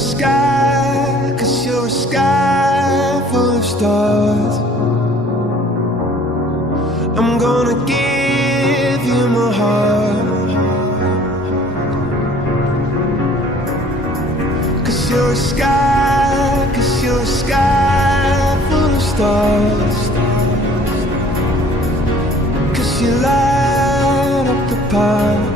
sky, 'cause you're a sky full of stars. I'm gonna give you my heart, 'cause you're a sky, 'cause you're a sky full of stars. 'Cause you light up the path.